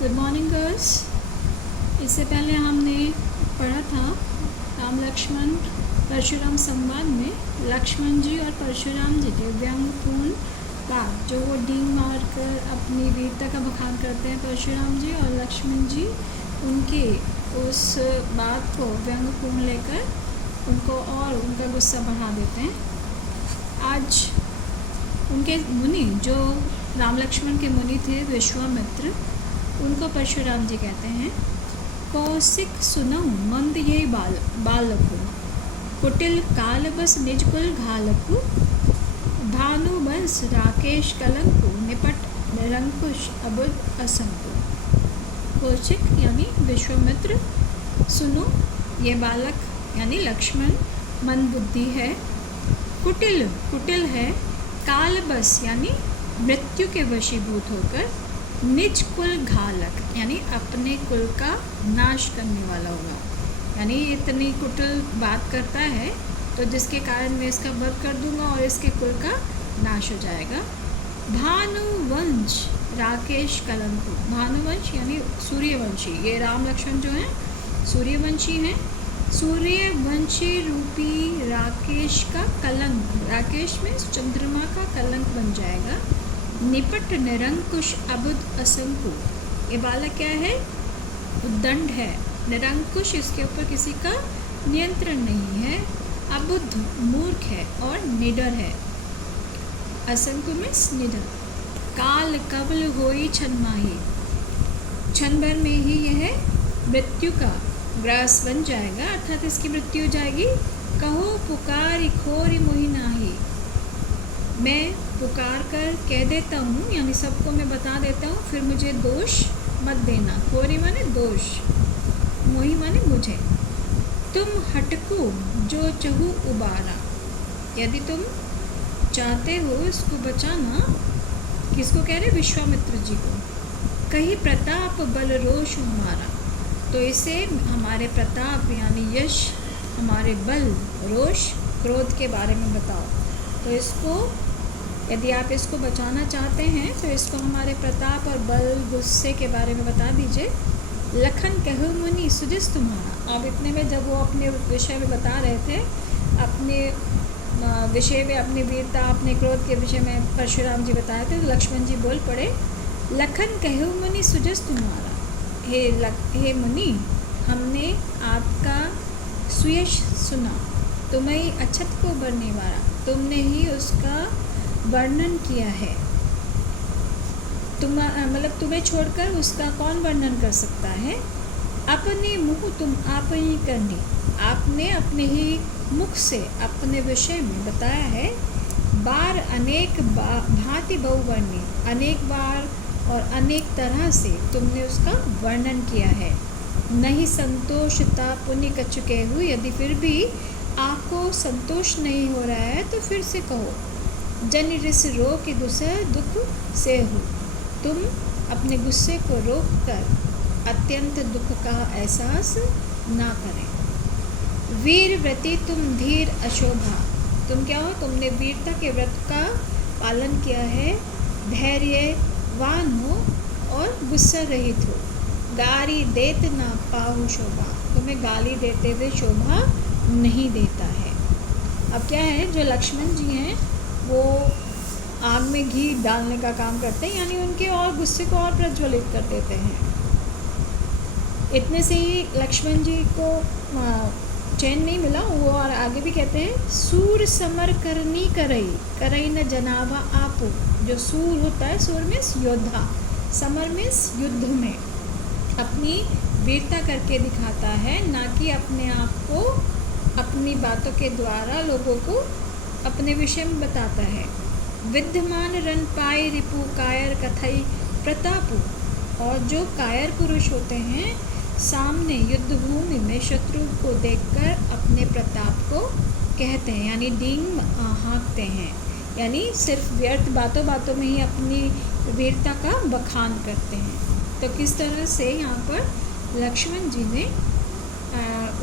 Good morning girls. इससे पहले हमने पढ़ा था राम लक्ष्मण परशुराम संवाद में लक्ष्मण जी और परशुराम जी के व्यंग्यपूर्ण बात जो वो डींग मार कर अपनी वीरता का बखान करते हैं परशुराम जी, और लक्ष्मण जी उनके उस बात को व्यंग्यपूर्ण लेकर उनको और उनका गुस्सा बढ़ा देते हैं। आज उनके मुनि जो राम लक्ष्मण के मुनि थे विश्वामित्र, उनको परशुराम जी कहते हैं, कौशिक सुनऊ मंद ये बालकु, कुटिल काल बस निज कुल घालकु, भानु बंस राकेश कलंकु, निपट निरंकुश अबुद असंकु। कौशिक यानी विश्वामित्र, सुनो ये बालक यानी लक्ष्मण मंद बुद्धि है, कुटिल है, काल बस यानी मृत्यु के वशीभूत होकर, निज कुल घालक यानी अपने कुल का नाश करने वाला होगा। यानी इतनी कुटिल बात करता है तो जिसके कारण मैं इसका वध कर दूंगा और इसके कुल का नाश हो जाएगा। भानुवंश राकेश कलंकु, भानुवंश यानी सूर्यवंशी, ये राम लक्ष्मण जो हैं सूर्यवंशी हैं। सूर्यवंशी रूपी राकेश का कलंक, राकेश में चंद्रमा का कलंक बन जाएगा। निपट निरंकुश अबुद असंकु, ये बालक क्या है? उद्दंड है, निरंकुश इसके ऊपर किसी का नियंत्रण नहीं है, अबुद्ध मूर्ख है और निडर है। असंकु मीन्स निडर। काल कबल होई क्षण माही, क्षण भर में ही यह मृत्यु का ग्रास बन जाएगा, अर्थात इसकी मृत्यु हो जाएगी। कहो पुकार खोरी मोहि नाही, मैं पुकार कर कह देता हूँ यानी सबको मैं बता देता हूँ, फिर मुझे दोष मत देना। खोरी माने दोष, मोहि माने मुझे। तुम हटको जो चहु उबारा, यदि तुम चाहते हो इसको बचाना, किसको कह रहे? विश्वामित्र जी को। कहीं प्रताप बल रोष हमारा, तो इसे हमारे प्रताप यानी यश, हमारे बल, रोष, क्रोध के बारे में बताओ। तो इसको यदि आप इसको बचाना चाहते हैं तो इसको हमारे प्रताप और बल, गुस्से के बारे में बता दीजिए। लखन कहु मुनि सुजिस तुम्हारा, अब इतने में जब वो अपने विषय में बता रहे थे, अपने विषय में, अपनी वीरता, अपने क्रोध के विषय में परशुराम जी बताए थे, तो लक्ष्मण जी बोल पड़े, लखन कहु मुनि सुजिस तुम्हारा, हे मुनि, हमने आपका सुयश सुना, तुम्हें अछत को बरने वाला, तुमने ही उसका वर्णन किया है। मतलब तुम्हें छोड़कर उसका कौन वर्णन कर सकता है? अपने मुँह तुम आप ही करनी, आपने अपने ही मुख से अपने विषय में बताया है। बार अनेक भांति बहुवर्णी, अनेक बार और अनेक तरह से तुमने उसका वर्णन किया है। नहीं संतोषता पुण्य कचुके हुए, यदि फिर भी आपको संतोष नहीं हो रहा है तो फिर से कहो। जन रिस रो के दूसरे दुख से हो, तुम अपने गुस्से को रोक कर अत्यंत दुख का एहसास ना करें। वीर व्रति तुम धीर अशोभा, तुम क्या हो? तुमने वीरता के व्रत का पालन किया है, धैर्यवान हो और गुस्सा रहित हो। गारी देत ना पाहु शोभा, तुम्हें गाली देते हुए शोभा नहीं देता है। अब क्या है, जो लक्ष्मण जी हैं वो आग में घी डालने का काम करते हैं, यानी उनके और गुस्से को और प्रज्वलित कर देते हैं। इतने से ही लक्ष्मण जी को चैन नहीं मिला, वो और आगे भी कहते हैं, सूर समर करनी करई न जनाभा आपो। जो सूर होता है, सूर में योद्धा, समर में युद्ध में अपनी वीरता करके दिखाता है, ना कि अपने आप को अपनी बातों के द्वारा लोगों को अपने विषय में बताता है। विद्यमान रन पाए रिपु कायर कथई प्रतापु, और जो कायर पुरुष होते हैं सामने युद्ध भूमि में शत्रु को देखकर अपने प्रताप को कहते हैं, यानी डींग हाँकते हैं, यानी सिर्फ व्यर्थ बातों में ही अपनी वीरता का बखान करते हैं। तो किस तरह से यहाँ पर लक्ष्मण जी ने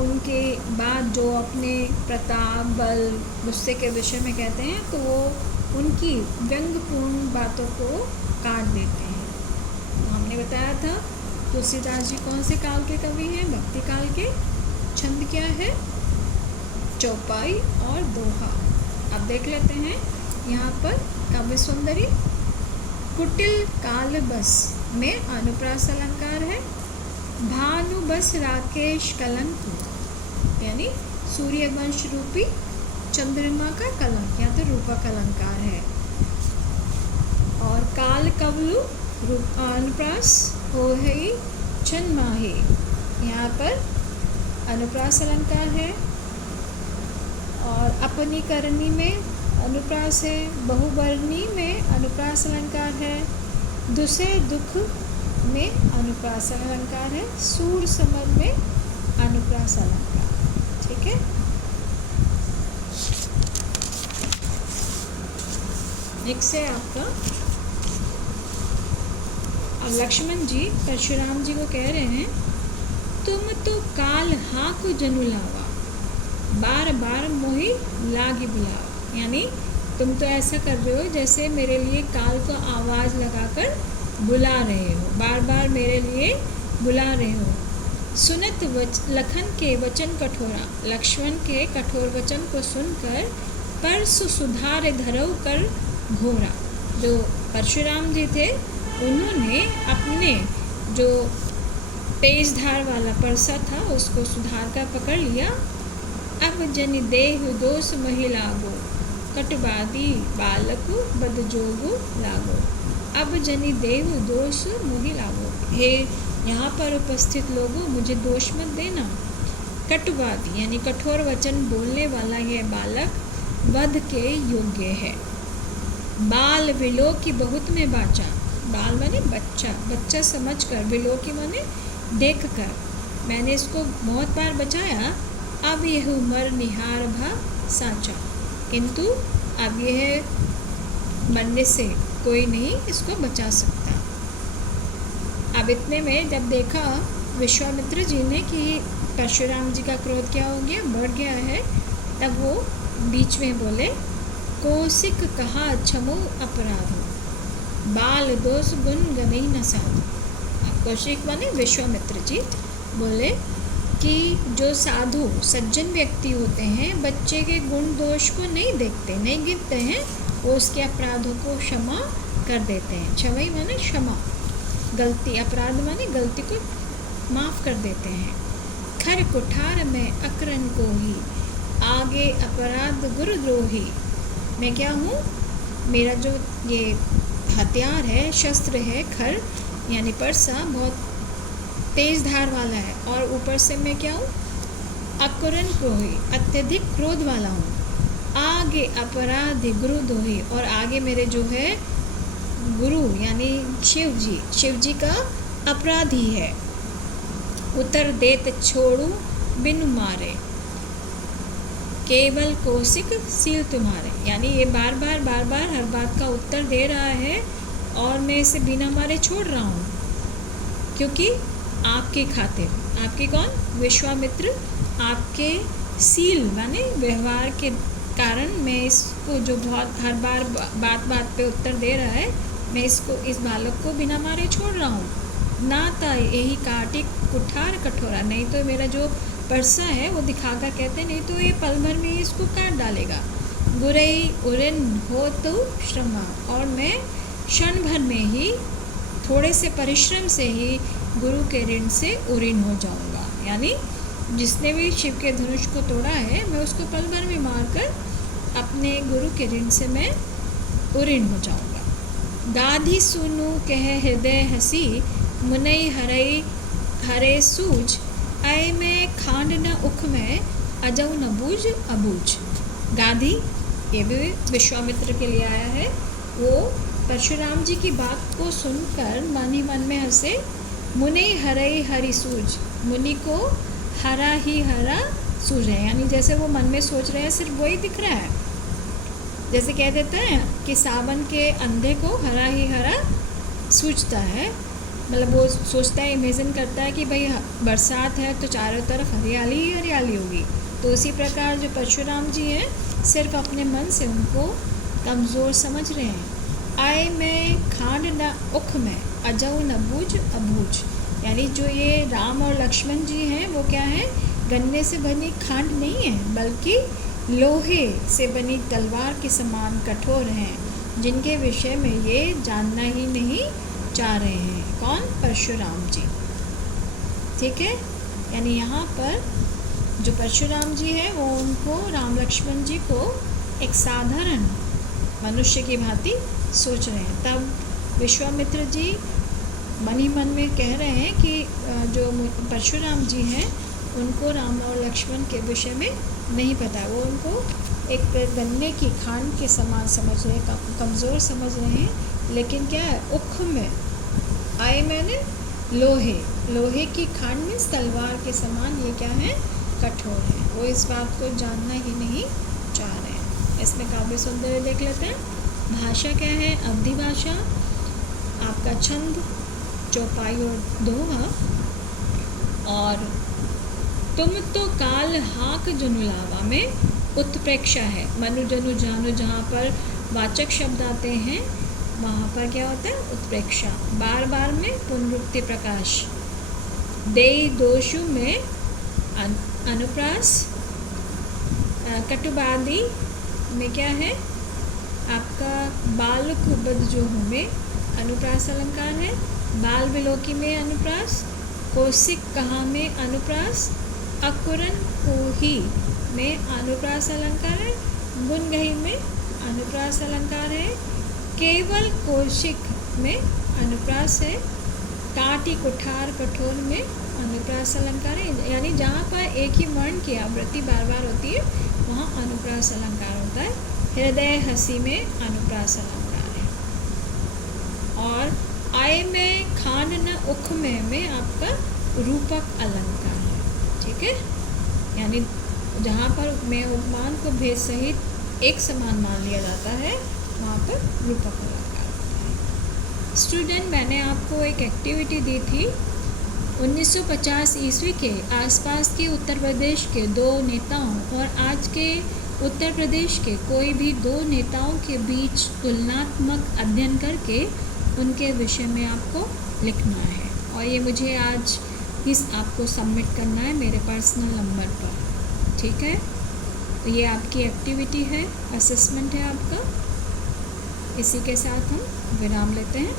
उनके बाद जो अपने प्रताप, बल, गुस्से के विषय में कहते हैं, तो वो उनकी व्यंग्यपूर्ण बातों को काट देते हैं। तो हमने बताया था तुलसीदास जी कौन से काल के कवि हैं? भक्ति काल के। छंद क्या है? चौपाई और दोहा। अब देख लेते हैं यहाँ पर काव्य सौंदर्य। कुटिल काल बस में अनुप्रास अलंकार है। भानु बस राकेश कलंक, यानी सूर्यवंश रूपी चंद्रमा का कलंक या तो रूपक अलंकार है। और काल कवलु अनुप्रास हो है छन माहे, यहाँ पर अनुप्रास अलंकार है। और अपनी करनी में अनुप्रास है। बहुवर्णी में अनुप्रास अलंकार है। दुसे दुख में अनुप्रास अलंकार है। सूर समर में अनुप्रास अलंकार। ठीक है। नेक्स्ट है आपका, अब लक्ष्मण जी परशुराम जी को कह रहे हैं, तुम तो काल हाक जनु लावा, बार बार मोहि लागी बुलावा। यानी तुम तो ऐसा कर रहे हो जैसे मेरे लिए काल को आवाज़ लगाकर बुला रहे हो, बार बार मेरे लिए बुला रहे हो। सुनत लखन के वचन कठोरा, लक्ष्मण के कठोर वचन को सुनकर परसु सुधार धरव कर घोरा। जो परशुराम जी थे उन्होंने अपने जो तेज धार वाला परसा था उसको सुधार कर पकड़ लिया। अब जनि देह दोष महिलागो, कटबादी बालक बदजोगु लागो। अब जनि देह दोष महिलागो, हे यहाँ पर उपस्थित लोगों मुझे दोष मत देना। कटवादी यानी कठोर वचन बोलने वाला यह बालक वध के योग्य है। बाल विलो की बहुत में बाचा, बाल माने बच्चा, बच्चा समझकर, विलो की माने देख कर, मैंने इसको बहुत बार बचाया। अब यह उम्र निहार भा साचा, किंतु अब यह मरने से कोई नहीं इसको बचा सकता। अब इतने में जब देखा विश्वामित्र जी ने कि परशुराम जी का क्रोध क्या हो गया, बढ़ गया है, तब वो बीच में बोले, कौशिक कहा क्षमो अपराधो, बाल दोष गुण गवई न साधु। कौशिक माने विश्वामित्र जी बोले कि जो साधु सज्जन व्यक्ति होते हैं बच्चे के गुण दोष को नहीं देखते, नहीं गिनते हैं, वो उसके अपराधों को क्षमा कर देते हैं। क्षमा माने क्षमा, गलती, अपराध माने गलती को माफ़ कर देते हैं। खर कुठार में अकरन को ही, आगे अपराध गुरुद्रोही। मैं क्या हूँ, मेरा जो ये हथियार है, शस्त्र है, खर यानी परसा, बहुत तेज धार वाला है, और ऊपर से मैं क्या हूँ, अकुरन क्रोही, अत्यधिक क्रोध वाला हूँ। आगे अपराध गुरुद्रोही, और आगे मेरे जो है गुरु यानी शिव जी का अपराधी है। उतर देत छोड़ू बिनु मारे, केवल कौशिक सील तुम्हारे। यानी ये बार बार हर बात का उत्तर दे रहा है और मैं इसे बिना मारे छोड़ रहा हूँ, क्योंकि आपके खातिर, आपके कौन, विश्वामित्र, आपके सील माने व्यवहार के कारण मैं इसको जो बहुत हर बार बात पे उत्तर दे रहा है, मैं इसको, इस बालक को बिना मारे छोड़ रहा हूँ। ना ता यही काटी कुठार कठोरा, नहीं तो मेरा जो परसा है वो दिखाकर कहते, नहीं तो ये पल भर में इसको काट डालेगा। गुरई उरिन हो तो श्रमा, और मैं क्षण भर में ही, थोड़े से परिश्रम से ही गुरु के ऋण से उरिन हो जाऊंगा। यानी जिसने भी शिव के धनुष को तोड़ा है, मैं उसको पल भर में मारकर अपने गुरु के ऋण से मैं उरिन हो जाऊंगा। दाधी सुनु कह हृदय हसी, मुनई हरई हरे सूझ, आय में खांड न उख में, अजऊ न बूझ अबूझ। गाधी ये भी विश्वामित्र के लिए आया है। वो परशुराम जी की बात को सुनकर मन ही मन में हंसे। मुनि हरई हरि सूझ, मुनि को हरा ही हरा सूझ है, यानी जैसे वो मन में सोच रहे हैं सिर्फ वही दिख रहा है। जैसे कह देते हैं कि सावन के अंधे को हरा ही हरा सूझता है, मतलब वो सोचता है, इमेजिन करता है कि भाई बरसात है तो चारों तरफ हरियाली ही हरियाली होगी। तो उसी प्रकार जो परशुराम जी हैं, सिर्फ अपने मन से उनको कमज़ोर समझ रहे हैं। आय में खांड न उख में, अजऊ न बूझ अबूझ, यानी जो ये राम और लक्ष्मण जी हैं वो क्या है, गन्ने से बनी खांड नहीं है, बल्कि लोहे से बनी तलवार के समान कठोर हैं, जिनके विषय में ये जानना ही नहीं चाह रहे हैं। कौन? परशुराम जी। ठीक है, यानी यहाँ पर जो परशुराम जी है वो उनको, राम लक्ष्मण जी को एक साधारण मनुष्य की भांति सोच रहे हैं। तब विश्वामित्र जी मन ही मन में कह रहे हैं कि जो परशुराम जी हैं उनको राम और लक्ष्मण के विषय में नहीं पता, वो उनको एक गन्ने की खांड के समान समझ रहे हैं, कमज़ोर समझ रहे हैं। लेकिन क्या है, उख में आए मैंने लोहे की खांड में तलवार के समान ये क्या है, कठोर है। वो इस बात को जानना ही नहीं चाह रहे हैं। इसमें काव्य सौंदर्य देख लेते हैं। भाषा क्या है, अवधि भाषा। आपका छंद चौपाई और दोहा। और तुम तो काल हाक जनुलावा में उत्प्रेक्षा है। मनु जनु जानु, जहाँ पर वाचक शब्द आते हैं वहाँ पर क्या होता है, उत्प्रेक्षा। बार बार में पुनरुक्ति प्रकाश। देई दोषु में अनुप्रास। कटुबादी में क्या है, आपका बाल कुबद जो हूँ में अनुप्रास अलंकार है। बाल विलोकी में अनुप्रास। कौशिक कहाँ में अनुप्रास। अकुरन कोही में अनुप्रास अलंकार है। गुणगही में अनुप्रास अलंकार है। केवल कौशिक में अनुप्रास है। काटी कुठार कठोर में अनुप्रास अलंकार है। यानी जहाँ पर एक ही वर्ण की आवृत्ति बार बार होती है वहाँ अनुप्रास अलंकार होता है। हृदय हंसी में अनुप्रास अलंकार है। और आय में खान न उख में आपका रूपक अलंकार है। ठीक है, यानी जहाँ पर मैं उपमान को भेद सहित एक समान मान लिया जाता है वहाँ पर रूपक अलंकार होता है। स्टूडेंट, मैंने आपको एक एक्टिविटी दी थी। 1950 ईस्वी के आसपास के उत्तर प्रदेश के 2 नेताओं और आज के उत्तर प्रदेश के कोई भी 2 नेताओं के बीच तुलनात्मक अध्ययन करके उनके विषय में आपको लिखना है। और ये मुझे आज ही आपको सबमिट करना है मेरे पर्सनल नंबर पर। ठीक है, तो ये आपकी एक्टिविटी है, असेसमेंट है आपका। इसी के साथ हम विराम लेते हैं।